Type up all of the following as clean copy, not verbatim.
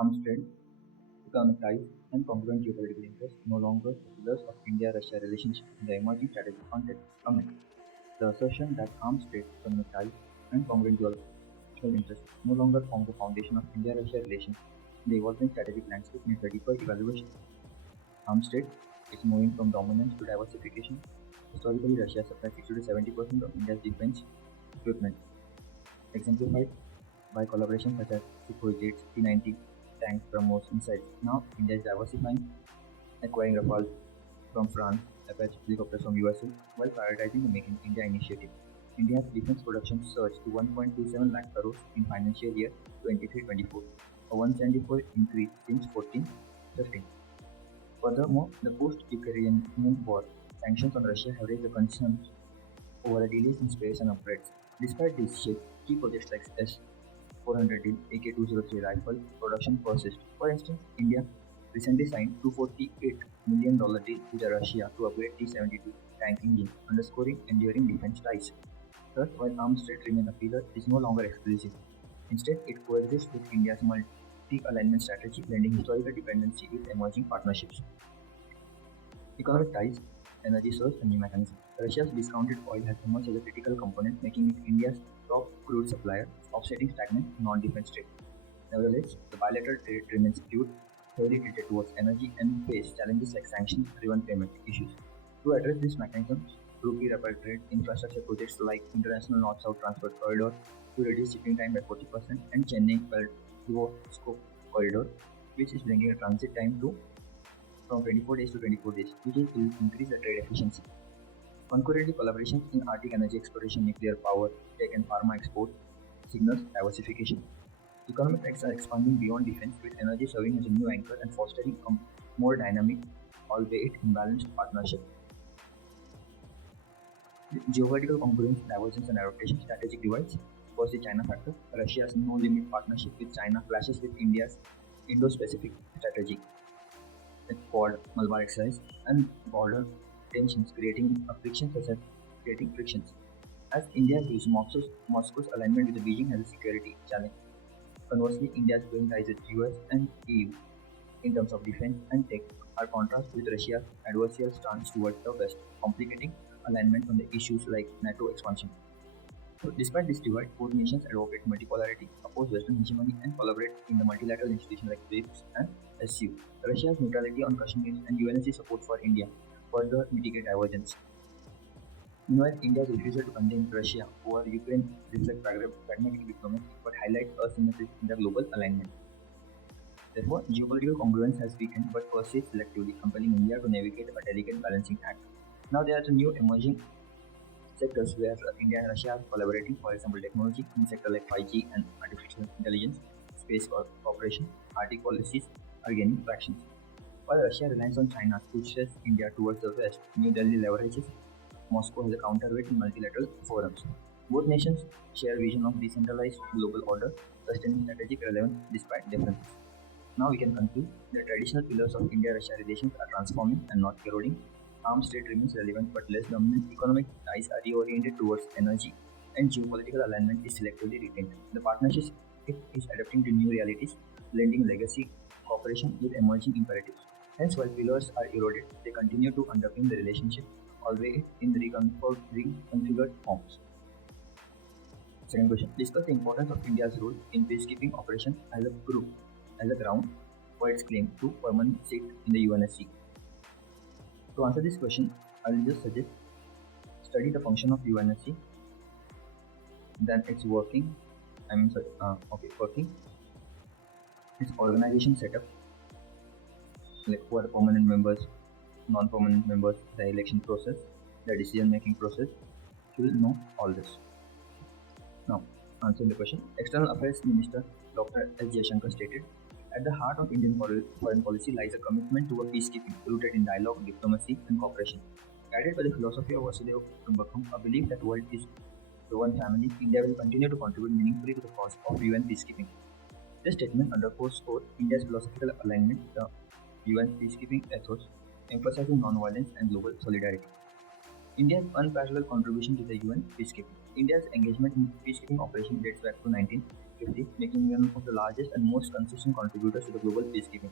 arms trade, economic ties, and congruent geopolitical interests no longer the pillars of India-Russia relationship in the emerging strategic context. Comment. The assertion that arms trade, economic ties, and congruent geopolitical interests no longer form the foundation of India-Russia relations in the evolving strategic landscape needs a deeper evaluation. Arms trade is moving from dominance to diversification. Historically, Russia supplies 60 to 70% of India's defense equipment, exemplified by collaborations such as Sukhoi jets, T-90 tanks, BrahMos missiles. Now, India is diversifying, acquiring Rafale from France, Apache helicopters from USA, while prioritizing the Make in India initiative. India's defense production surged to 1.27 lakh crores in financial year 23-24, a 174 increase since 14-15. Furthermore, the post-Ukrainian war sanctions on Russia have raised the concerns over delays in space and upgrades. Despite this shift, key projects like S-400D, AK-203 rifle production persist. For instance, India recently signed $248 million deal with Russia to upgrade T-72 tank engine, underscoring enduring defense ties. Thus, while arms trade remains a pillar, it is no longer exclusive. Instead, it coexists with India's multi-alignment strategy, blending historical dependency with emerging partnerships. Economic ties, energy source, and new mechanisms. Russia's discounted oil has emerged as a critical component, making it India's top crude supplier, offsetting stagnant non-defense trade. Nevertheless, the bilateral trade remains skewed, heavily tilted towards energy, and face challenges like sanctions-driven payment issues. To address these mechanisms, rupee-rupee trade, infrastructure projects like International North-South Transport Corridor to reduce shipping time by 40%, and Chennai-Vladivostok Corridor, which is bringing a transit time from 24 days to 24 days, which will increase the trade efficiency. Concurrently, collaborations in Arctic energy exploration, nuclear power, tech and pharma export signals diversification. Economic ties are expanding beyond defense, with energy serving as a new anchor and fostering a more dynamic, albeit imbalanced partnership. Geopolitical congruence, divergence, and adaptation strategic divides. First, the China factor. Russia's no-limit partnership with China clashes with India's Indo-Pacific strategy. The Quad Malabar exercise and border tensions creating frictions. As India views Moscow's alignment with Beijing as a security challenge. Conversely, India's growing ties with US and EU in terms of defense and tech are contrast with Russia's adversarial stance towards the West, complicating alignment on the issues like NATO expansion. So, despite this divide, both nations advocate multipolarity, oppose Western hegemony, and collaborate in the multilateral institutions like BRICS and SCU. Russia's neutrality on Kashmir and UNSC support for India further mitigate divergence. Meanwhile, India's refusal to condemn Russia over Ukraine reflects pragmatic diplomacy but highlights asymmetry in the global alignment. Therefore, geopolitical congruence has weakened but persists selectively, compelling India to navigate a delicate balancing act. Now there are the new emerging sectors where India and Russia are collaborating, for example, technology in sectors like 5G and artificial intelligence, space cooperation, Arctic policies are gaining traction. While Russia relies on China to push India towards the West, New Delhi leverages Moscow as a counterweight in multilateral forums. Both nations share a vision of decentralized global order, sustaining strategic relevance despite differences. Now we can conclude the traditional pillars of India-Russia relations are transforming and not eroding. Arms trade remains relevant but less dominant. Economic ties are reoriented towards energy, and geopolitical alignment is selectively retained. The partnership is adapting to new realities, blending legacy cooperation with emerging imperatives. Hence, while pillars are eroded, they continue to underpin the relationship, albeit in reconfigured forms. Second question: discuss the importance of India's role in peacekeeping operations as a ground for its claim to permanent seat in the UNSC. To answer this question, I will just suggest study the function of UNSC, then its working, its organization setup, like who are the permanent members, non-permanent members, the election process, the decision-making process. You will know all this. Now, answering the question, External Affairs Minister Dr. S. Jaishankar stated, at the heart of Indian foreign policy lies a commitment to a peacekeeping rooted in dialogue, diplomacy, and cooperation. Guided by the philosophy of Vasudeva Kutumbakam, a belief that world is the one family, India will continue to contribute meaningfully to the cause of UN peacekeeping. This statement underscores India's philosophical alignment with the UN peacekeeping ethos, emphasizing non-violence and global solidarity. India's unparalleled contribution to the UN peacekeeping. India's engagement in peacekeeping operations dates back to 2050, making one of the largest and most consistent contributors to the global peacekeeping.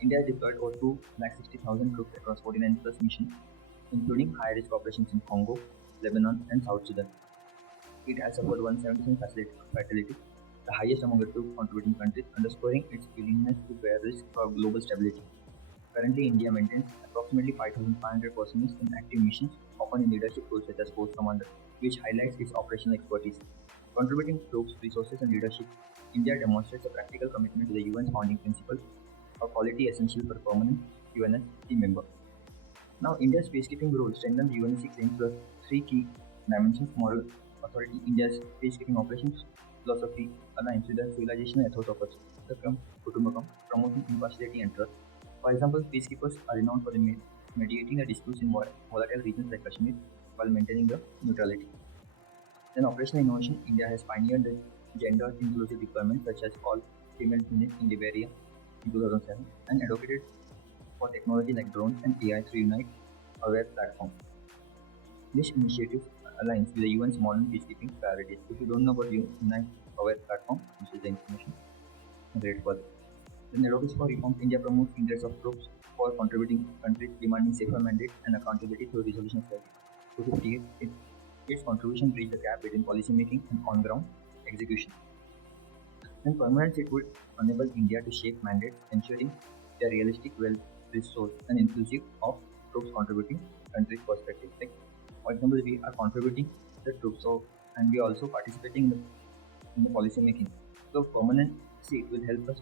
India has deployed over 260,000 troops across 49 plus missions, including high-risk operations in Congo, Lebanon, and South Sudan. It has suffered 177 fatalities, the highest among the troop contributing countries, underscoring its willingness to bear risk for global stability. Currently, India maintains approximately 5,500 personnel in active missions, often in leadership roles such as force commander, which highlights its operational expertise. Contributing troops, resources, and leadership, India demonstrates a practical commitment to the UN's founding principle, a quality essential for a permanent UNSC member. Now, India's peacekeeping role strengthens the UNSC claims to three key dimensions: moral authority, India's peacekeeping operations, philosophy, aligns with the civilization ethos of the Kutumbakam, promoting impartiality and trust. For example, peacekeepers are renowned for mediating a disputes in volatile regions like Kashmir while maintaining the neutrality. Then operational innovation, India has pioneered the gender-inclusive deployment such as all female units in Liberia in 2007 and advocated for technology like drones and AI through Unite Aware platform. This initiative aligns with the UN's modern peacekeeping priorities. If you don't know about Unite Aware platform, this is the information. Great further. The advocacy for reforms, India promotes interests of troops for contributing countries demanding safer mandates and accountability through resolution strategy. 258, its contribution bridges the gap between policy making and on-ground execution. And permanence, it would enable India to shape mandates, ensuring they are realistic, well-resourced, and inclusive of troops contributing countries' perspective. Like, for example, we are contributing the troops, and we are also participating in the policy making. So permanency, it will help us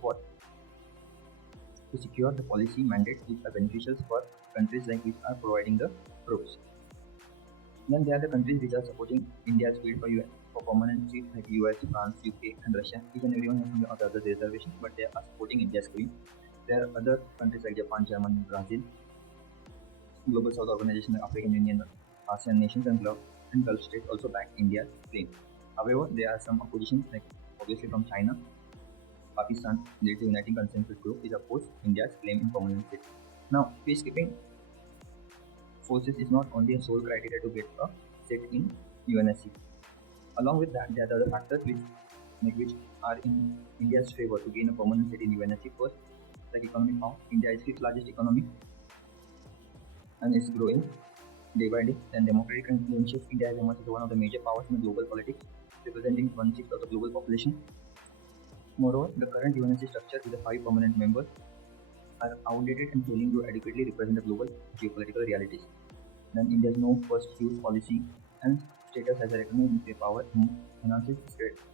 to secure the policy mandates which are beneficial for countries like which are providing the troops. Then there are the countries which are supporting India's bid for permanency like US, France, UK, and Russia. Each and everyone has some other reservations, but they are supporting India's claim. There are other countries like Japan, Germany, Brazil, Global South Organization, African Union, ASEAN nations, and Gulf states also back India's claim. However, there are some opposition, like obviously from China, Pakistan, the Uniting Consensus Group is opposed India's claim in permanency. Now, peacekeeping forces is not only a sole criteria to get a seat in UNSC. Along with that, there are other factors which are in India's favor to gain a permanent seat in UNSC. First, like economic power. India is fifth largest economy and it's growing day by day. Then democratic credentials, India has emerged as one of the major powers in global politics, representing 1/6 of the global population. Moreover, the current UNSC structure with the 5 permanent members are outdated and failing to adequately represent the global geopolitical realities. Then India's no first use policy and status as a recognized nuclear power enhances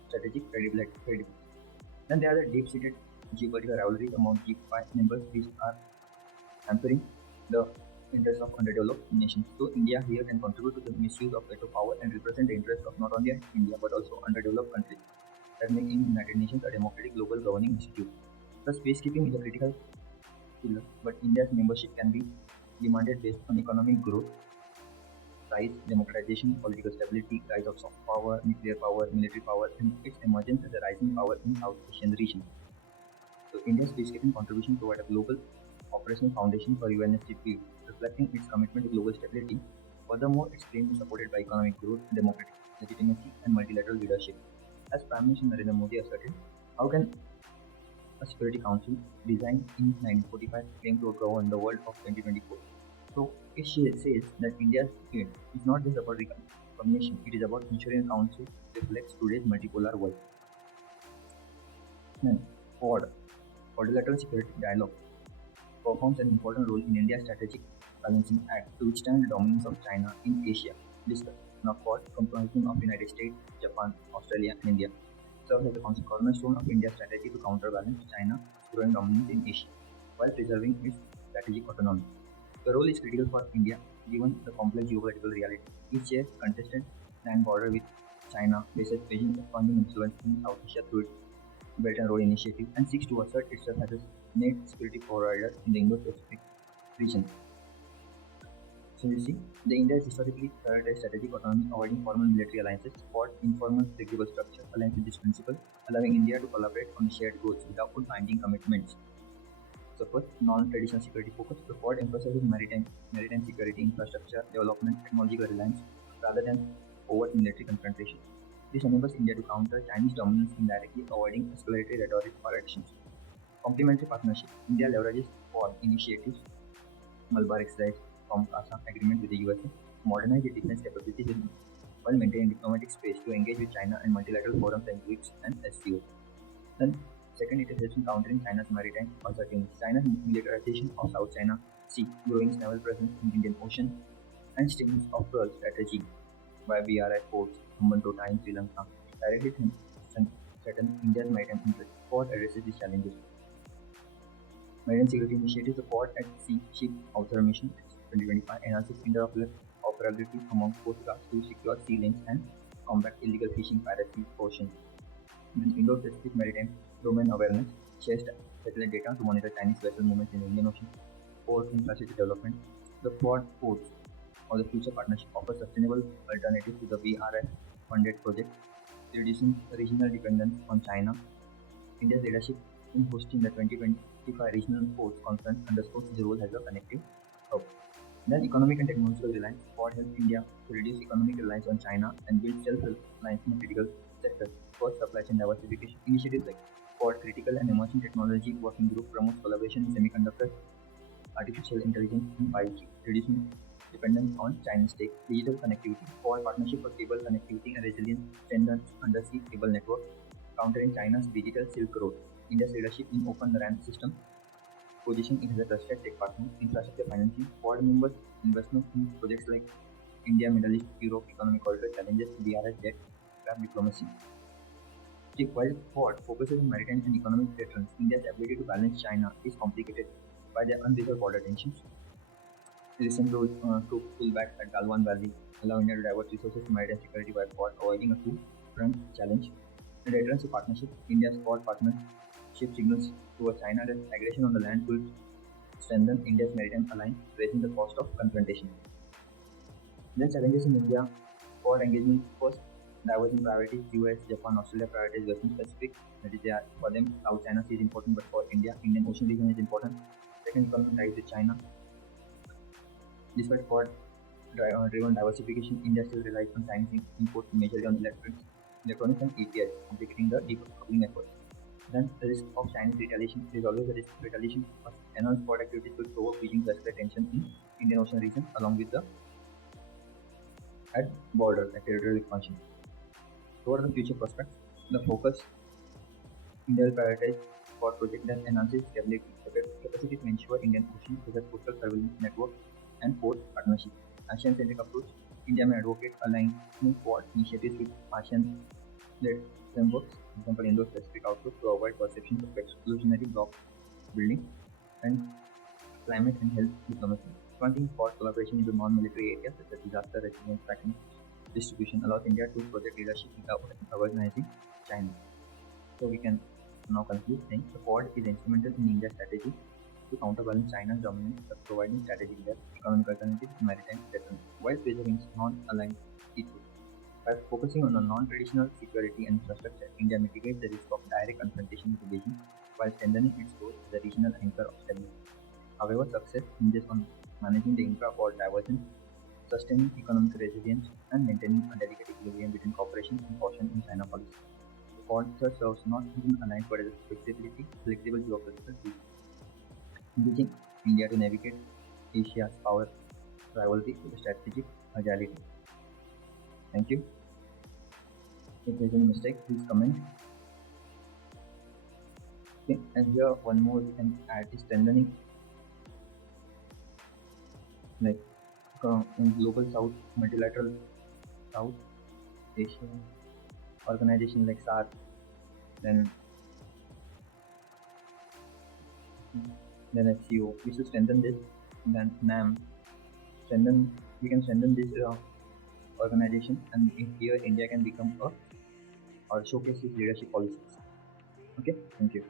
strategic credibility. Then there are the deep-seated geopolitical rivalries among G5 members which are hampering the interests of underdeveloped nations. So India here can contribute to the misuse of veto power and represent the interests of not only India but also underdeveloped countries that make United Nations a democratic global governing institute. Thus, peacekeeping is a critical pillar, but India's membership can be demanded based on economic growth, size, democratization, political stability, rise of soft power, nuclear power, military power, and its emergence as a rising power in South Asian region. So India's peacekeeping contribution provide a global operational foundation for UNSC, reflecting its commitment to global stability. Furthermore, its claim is supported by economic growth, democratic legitimacy, and multilateral leadership. As Prime Minister Narendra Modi asserted, how can a Security Council designed in 1945 claim to govern the world of 2024? So it says that India's aim is not just about recognition, it is about ensuring the Council reflects today's multipolar world. Then, Quadrilateral Security Dialogue performs an important role in India's strategic balancing act to withstand the dominance of China in Asia. Discuss. Now, Quad, comprising of United States, Japan, Australia, and India, serves as a cornerstone of India's strategy to counterbalance China's growing dominance in Asia, while preserving its strategic autonomy. The role is critical for India, given the complex geopolitical reality. It shares contested land border with China, faces Beijing's expanding influence in South Asia through its Belt and Road Initiative, and seeks to assert itself as a net security provider in the Indo-Pacific region. So you see, the India has historically prioritized strategic autonomy, avoiding formal military alliances, fought informal flexible structure aligned with this principle, allowing India to collaborate on shared goals without binding commitments. So first, non-traditional security focus. The Quad emphasizes maritime security, infrastructure development, technological reliance, rather than overt military confrontation. This enables India to counter Chinese dominance indirectly, avoiding escalatory rhetoric or actions. Complementary partnership. India leverages Quad initiatives, Malabar exercise, from CASA agreement with the USA, to modernize its defense capabilities while maintaining diplomatic space to engage with China in multilateral forums like BRICS and SCO. Then, second, it helps in countering China's maritime uncertainty. China's militarization of South China Sea, growing naval presence in Indian Ocean, and stings of pearl strategy by BRI ports, Hambantota in Sri Lanka, directly threaten India's maritime interests. Quad addresses these challenges. Maritime security initiatives, the Quad at Sea Ship Observer Mission 2025 enhances interoperability among coast guards to secure sea lanes and combat illegal fishing piracy oceans. Indo-Pacific Maritime Domain Awareness shares satellite data to monitor Chinese vessel movements in the Indian Ocean. Port infrastructure development. The Quad ports or the future partnership offers sustainable alternatives to the BRF-funded project, reducing regional dependence on China. India's leadership in hosting the 2025 Regional Ports Conference underscores its role as a connective hub. Then economic and technological reliance. Quad helps India to reduce economic reliance on China and build self-reliance in critical sectors. First, supply chain diversification initiatives like Quad Critical and Emerging Technology Working Group promotes collaboration in semiconductors, artificial intelligence, and 5G, reducing dependence on Chinese tech. Digital connectivity. Quad Partnership for Cable Connectivity and Resilience strengthens undersea cable network, countering China's digital Silk Road. India's leadership in Open RAN system position it as a trusted tech partner. Infrastructure financing. Quad members investment in projects like India, Middle East, Europe Economic Corridor challenges BRS debt trap diplomacy. While Quad focuses on maritime and economic patterns, India's ability to balance China is complicated by the unresolved border tensions. Recent troop pullback at Galwan Valley allow India to divert resources to maritime security by Quad, avoiding a two-front challenge. In returns to partnership, India's Quad partnership signals to China that aggression on the land will strengthen India's maritime alliance, raising the cost of confrontation. Then challenges in India. Quad engagement. First, diverging priorities. US, Japan, Australia prioritize Western Pacific. That is, for them, South China Sea is important, but for India, Indian Ocean region is important. Second, economic ties with China. Despite Quad driven diversification, India still relies on Chinese imports majorly on electronics and APIs, complicating the decoupling efforts. Then the risk of Chinese retaliation. There is always a risk of retaliation. Enhanced Quad activities could provoke Beijing to escalate tension in Indian Ocean region, along with the at border at territorial expansion. So what are the future prospects? The focus. India will prioritize Quad project that enhances stability, capacity to ensure Indian Ocean such as coastal surveillance network and port partnership. ASEAN-centric approach. India may advocate aligning Quad initiatives with ASEAN-led frameworks, for example, Indo-Pacific outlook, to avoid perceptions of exclusionary bloc building and climate and health diplomacy. Expanding Quad collaboration into non-military areas such as disaster resilience tracking distribution allows India to project leadership without organizing China. So we can now conclude saying the Quad is instrumental in India's strategy to counterbalance China's dominance by providing strategic depth, economic alternatives, and maritime presence, while preserving non-aligned issues. By focusing on a non-traditional security and infrastructure, India mitigates the risk of direct confrontation with Beijing while strengthening its role as a regional anchor of stability. However, success hinges on managing the intra-Quad divergence, sustaining economic resilience, and maintaining a delicate equilibrium between cooperation and caution in China policy. The Quad serves not as an alliance but as a flexible geopolitical tool, encouraging India to navigate Asia's power rivalry with strategic agility. Thank you. If there is any mistake, please comment. Okay, and here one more we can add is strengthening, like in global South, multilateral South Asia organization like SARC, then SCO. We should strengthen this. Then NAM, we can strengthen this organization, and here India can become or showcase its leadership policies. Okay, thank you.